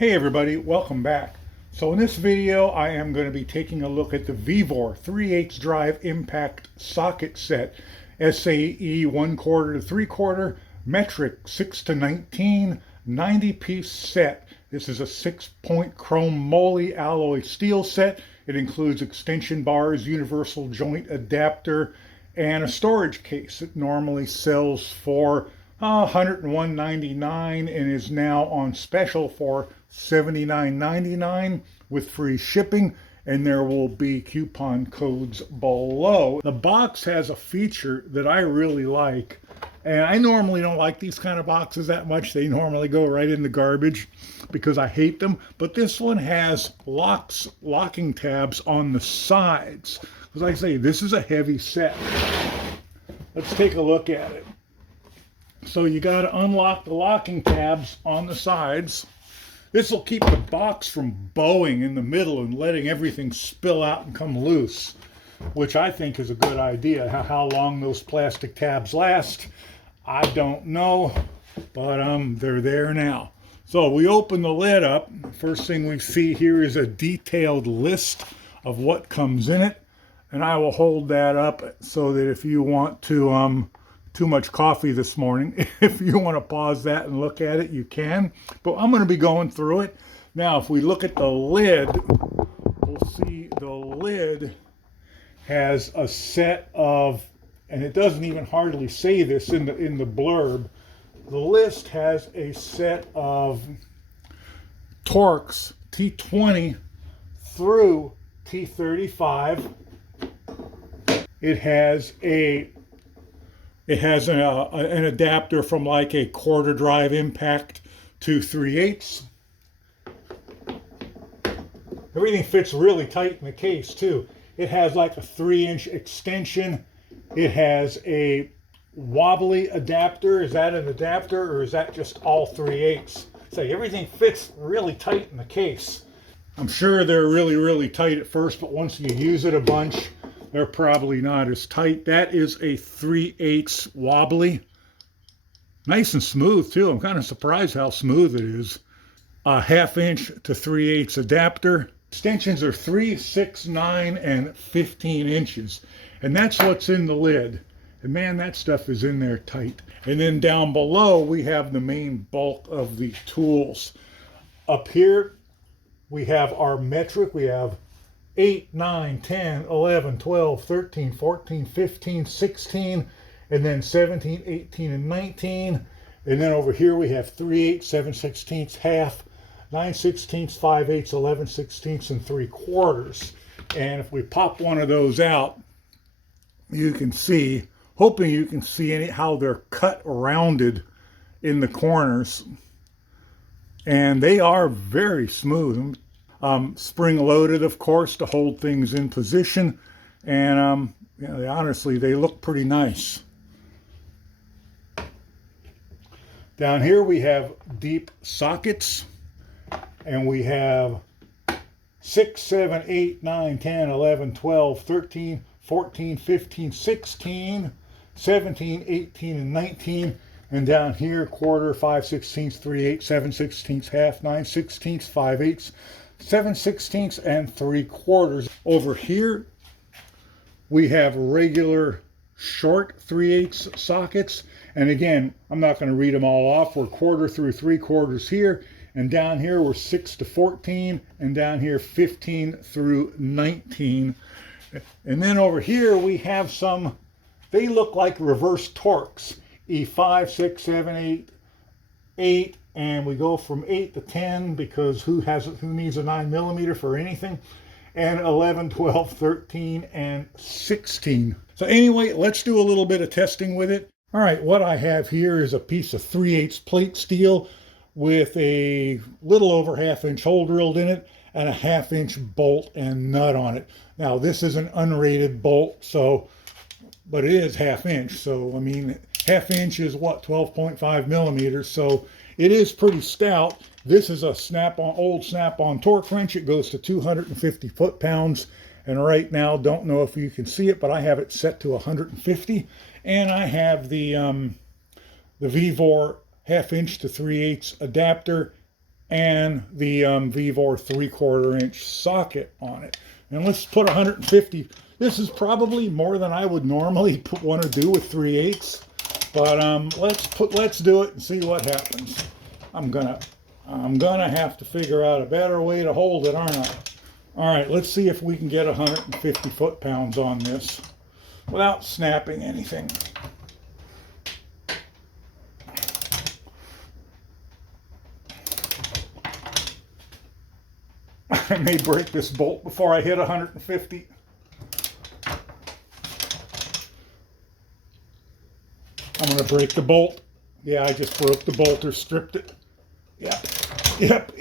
Hey everybody, welcome back. So in this video I am going to be taking a look at the VEVOR 3/8 drive impact socket set, SAE 1/4 to 3/4, metric 6 to 19, 90-piece set. This is a 6-point chrome moly alloy steel set. It includes extension bars, universal joint adapter, and a storage case. It normally sells for $101.99 and is now on special for $79.99 with free shipping, and there will be coupon codes below. The box has a feature that I really like, and I normally don't like these kind of boxes that much. They normally go right in the garbage because I hate them, but this one has locking tabs on the sides. As I say, this is a heavy set. Let's take a look at it. So you got to unlock the locking tabs on the sides. This will keep the box from bowing in the middle and letting everything spill out and come loose, which I think is a good idea. How long those plastic tabs last, I don't know, but they're there now. So we open the lid up. First thing we see here is a detailed list of what comes in it, and I will hold that up so that if you want to too much coffee this morning, if you want to pause that and look at it, you can, but I'm going to be going through it now. If we look at the lid, we'll see the lid has a set of, and it doesn't even hardly say this in the blurb, the list has a set of Torx T20 through T35. It has an adapter from like a 1/4 drive impact to 3/8. Everything fits really tight in the case too. It has like a 3-inch extension. It has a wobbly adapter. Is that an adapter or is that just all 3/8? So everything fits really tight in the case. I'm sure they're really tight at first, but once you use it a bunch, they're probably not as tight. That is a 3/8 wobbly. Nice and smooth too. I'm kind of surprised how smooth it is. A 1/2 inch to 3/8 adapter. Extensions are 3, 6, 9, and 15 inches. And that's what's in the lid. And man, that stuff is in there tight. And then down below, we have the main bulk of the tools. Up here, we have our metric. We have 8, 9, 10, 11, 12, 13, 14, 15, 16, and then 17, 18, and 19. And then over here we have 3/8, 7/16, 1/2, 9/16, 5/8, 11/16, and 3/4. And if we pop one of those out, you can see, hoping you can see how they're cut rounded in the corners. And they are very smooth. Spring loaded, of course, to hold things in position, and honestly, they look pretty nice. Down here we have deep sockets, and we have 6, 7, 8, 9, 10, 11, 12, 13, 14, 15, 16, 17, 18, and 19. And down here, 1/4, 5/16, 3/8, 7/16, 1/2, 9/16, 5/8, 7/16, and 3/4. Over here, we have regular short 3/8 sockets. And again, I'm not going to read them all off. We're 1/4 through 3/4 here. And down here, we're 6 to 14. And down here, 15 through 19. And then over here, we have some, they look like reverse Torx. E5, 6, 7, 8, 8, and we go from 8 to 10 because who needs a 9mm for anything? And 11, 12, 13, and 16. So anyway, let's do a little bit of testing with it. All right, what I have here is a piece of 3/8 plate steel with a little over 1/2 inch hole drilled in it and a 1/2 inch bolt and nut on it. Now this is an unrated bolt, but it is 1/2 inch. So I mean, 1/2 inch is what, 12.5 millimeters. So it is pretty stout. This is a old snap-on torque wrench. It goes to 250 foot-pounds. And right now, don't know if you can see it, but I have it set to 150. And I have the VEVOR 1/2 inch to 3/8 adapter and the VEVOR 3/4 inch socket on it. And let's put 150. This is probably more than I would normally want to do with 3/8, but let's do it and see what happens. I'm gonna have to figure out a better way to hold it, aren't I? All right, let's see if we can get 150 foot-pounds on this without snapping anything. I may break this bolt before I hit 150. I'm going to break the bolt. Yeah, I just broke the bolt or stripped it. Yep.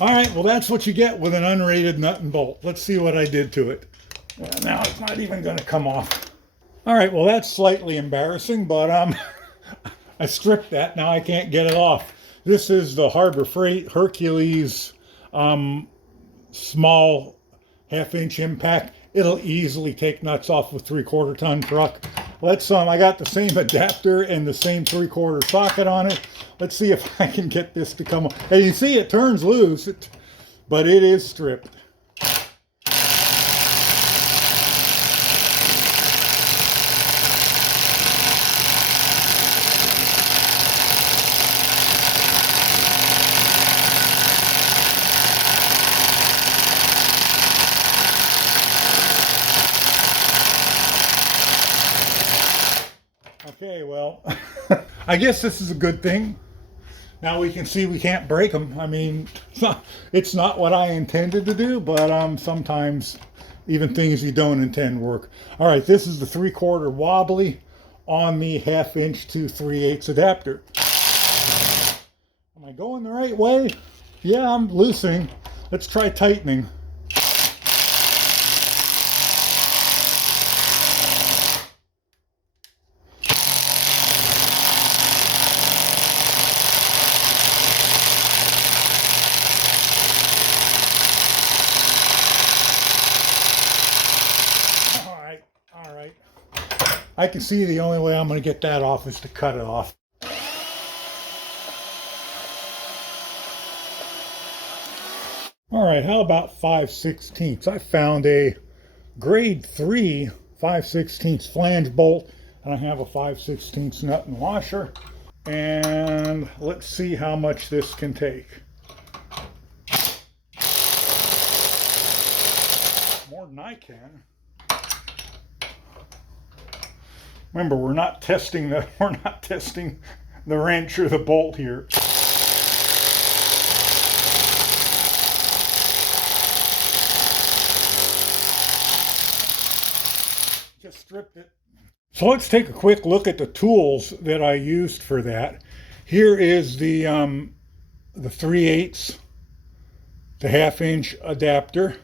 All right, well, that's what you get with an unrated nut and bolt. Let's see what I did to it. Well, now it's not even going to come off. All right, well, that's slightly embarrassing, but I stripped that. Now I can't get it off. This is the Harbor Freight Hercules small 1/2 inch impact. It'll easily take nuts off with 3/4 ton truck. Let's I got the same adapter and the same 3/4 socket on it. Let's see if I can get this to come off. And you see it turns loose, but it is stripped. Okay, well, I guess this is a good thing. Now we can see we can't break them. I mean, it's not what I intended to do, but sometimes even things you don't intend work. All right, this is the 3/4 wobbly on the 1/2 inch to 3/8 adapter. Am I going the right way? Yeah, I'm loosening. Let's try tightening. I can see the only way I'm going to get that off is to cut it off. All right, how about 5/16? I found a grade 3 5/16 flange bolt, and I have a 5/16 nut and washer. And let's see how much this can take. More than I can. Remember, we're not testing the wrench or the bolt here. Just stripped it. So let's take a quick look at the tools that I used for that. Here is the 3/8, the 1/2 inch adapter,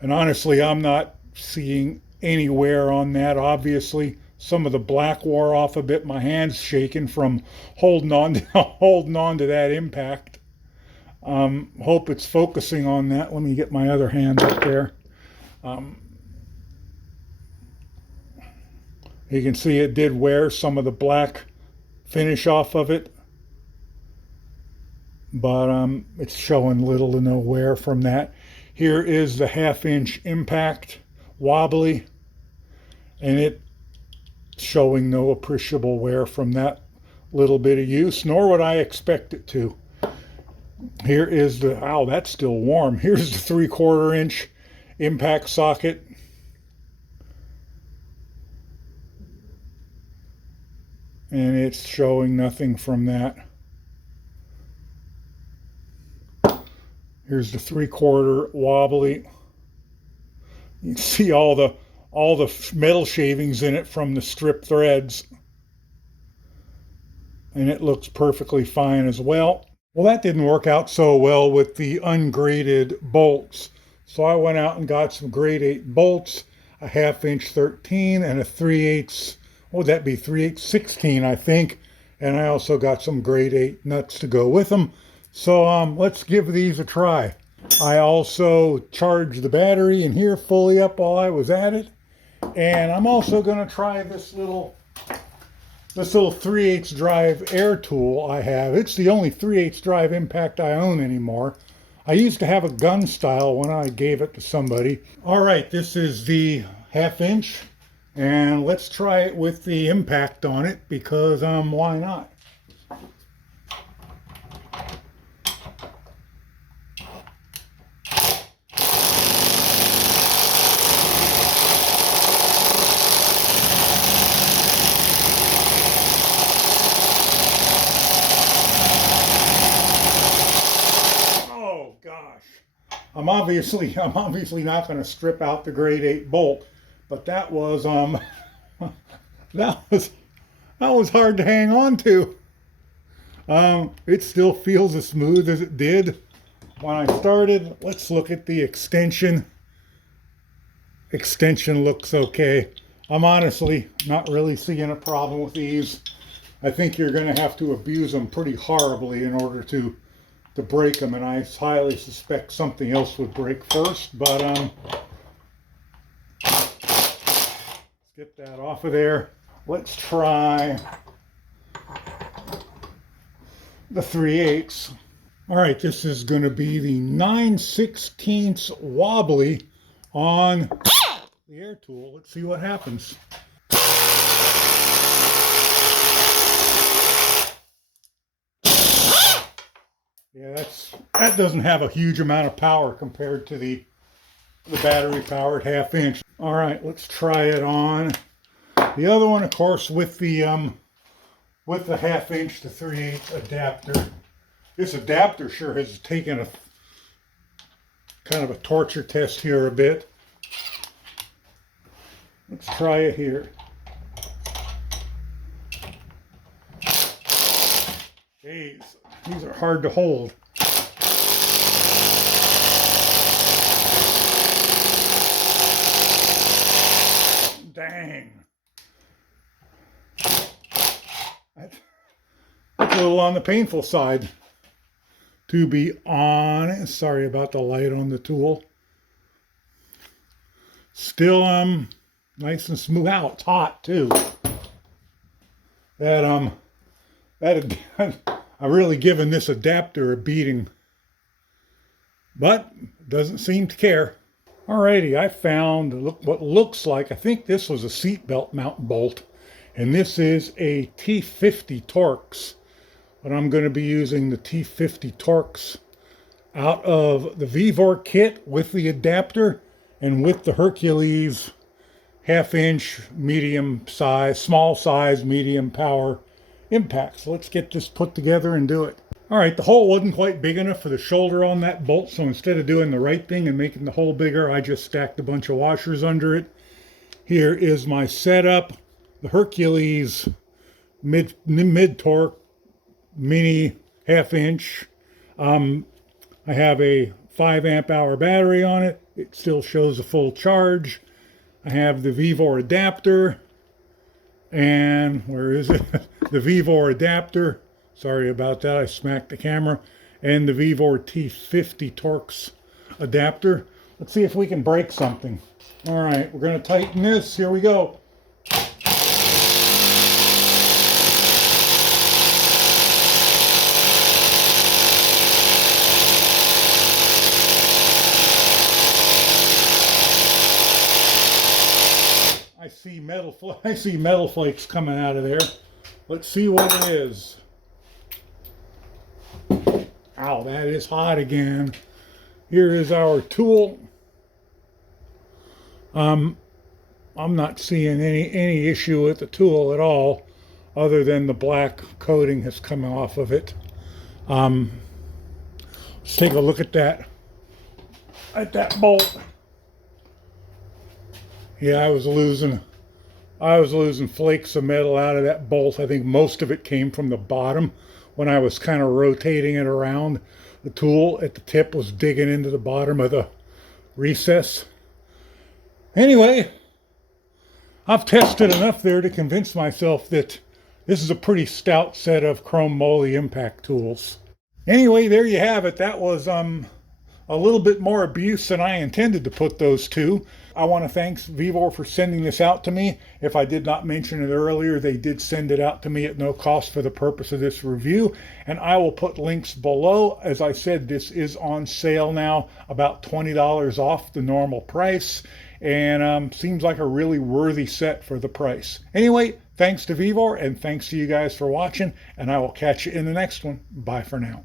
and honestly, I'm not seeing any wear on that. Obviously, some of the black wore off a bit. My hand's shaking from holding on to that impact. Hope it's focusing on that. Let me get my other hand up there. You can see it did wear some of the black finish off of it, but it's showing little to no wear from that. Here is the 1/2 inch impact wobbly, and it's showing no appreciable wear from that little bit of use, nor would I expect it to. Here is the, ow, that's still warm. Here's the 3/4 inch impact socket. And it's showing nothing from that. Here's the 3/4 wobbly. You can see all the metal shavings in it from the strip threads. And it looks perfectly fine as well. Well, that didn't work out so well with the ungraded bolts. So I went out and got some grade 8 bolts, a 1/2 inch 13 and a 3/8, what would that be, 3/8 16, I think. And I also got some grade 8 nuts to go with them. So let's give these a try. I also charged the battery in here fully up while I was at it. And I'm also going to try this little this little 3/8 drive air tool I have. It's the only 3/8 drive impact I own anymore. I used to have a gun style when I gave it to somebody. All right, this is the 1/2 inch, and let's try it with the impact on it because why not? I'm obviously not going to strip out the grade 8 bolt, but that was that was hard to hang on to. It still feels as smooth as it did when I started. Let's look at the extension. Extension looks okay. I'm honestly not really seeing a problem with these. I think you're going to have to abuse them pretty horribly in order to break them, and I highly suspect something else would break first, but let's get that off of there. Let's try the 3/8. All right, this is going to be the 9/16 wobbly on the air tool. Let's see what happens. Yeah, that doesn't have a huge amount of power compared to the battery powered 1/2 inch. All right, let's try it on the other one, of course, with the 1/2 inch to 3/8 adapter. This adapter sure has taken a kind of a torture test here a bit. Let's try it here. Jeez, these are hard to hold. Dang. That's a little on the painful side, to be honest. Sorry about the light on the tool. Still nice and smooth. Out. It's hot too. I've really given this adapter a beating, but it doesn't seem to care. Alrighty, I found what looks like, I think this was a seatbelt mount bolt, and this is a T50 Torx. But I'm going to be using the T50 Torx out of the VEVOR kit with the adapter and with the Hercules 1/2 inch medium size, small size, medium power impact. So let's get this put together and do it. All right, the hole wasn't quite big enough for the shoulder on that bolt, so instead of doing the right thing and making the hole bigger, I just stacked a bunch of washers under it. Here is my setup, the Hercules mid-torque mini 1/2 inch. I have a 5 amp hour battery on it. It still shows a full charge. I have the VEVOR adapter, and where is it? The VEVOR adapter. Sorry about that, I smacked the camera. And the VEVOR T50 Torx adapter. Let's see if we can break something. All right, we're going to tighten this. Here we go. I see metal flakes coming out of there. Let's see what it is. Ow, that is hot again. Here is our tool. I'm not seeing any issue with the tool at all, other than the black coating has come off of it. Let's take a look at that bolt. Yeah, I was losing flakes of metal out of that bolt. I think most of it came from the bottom when I was kind of rotating it around. The tool at the tip was digging into the bottom of the recess. Anyway, I've tested enough there to convince myself that this is a pretty stout set of chrome moly impact tools. Anyway, there you have it. That was a little bit more abuse than I intended to put those to. I want to thank VEVOR for sending this out to me. If I did not mention it earlier, they did send it out to me at no cost for the purpose of this review, and I will put links below. As I said, this is on sale now, about $20 off the normal price, and seems like a really worthy set for the price. Anyway, thanks to VEVOR, and thanks to you guys for watching, and I will catch you in the next one. Bye for now.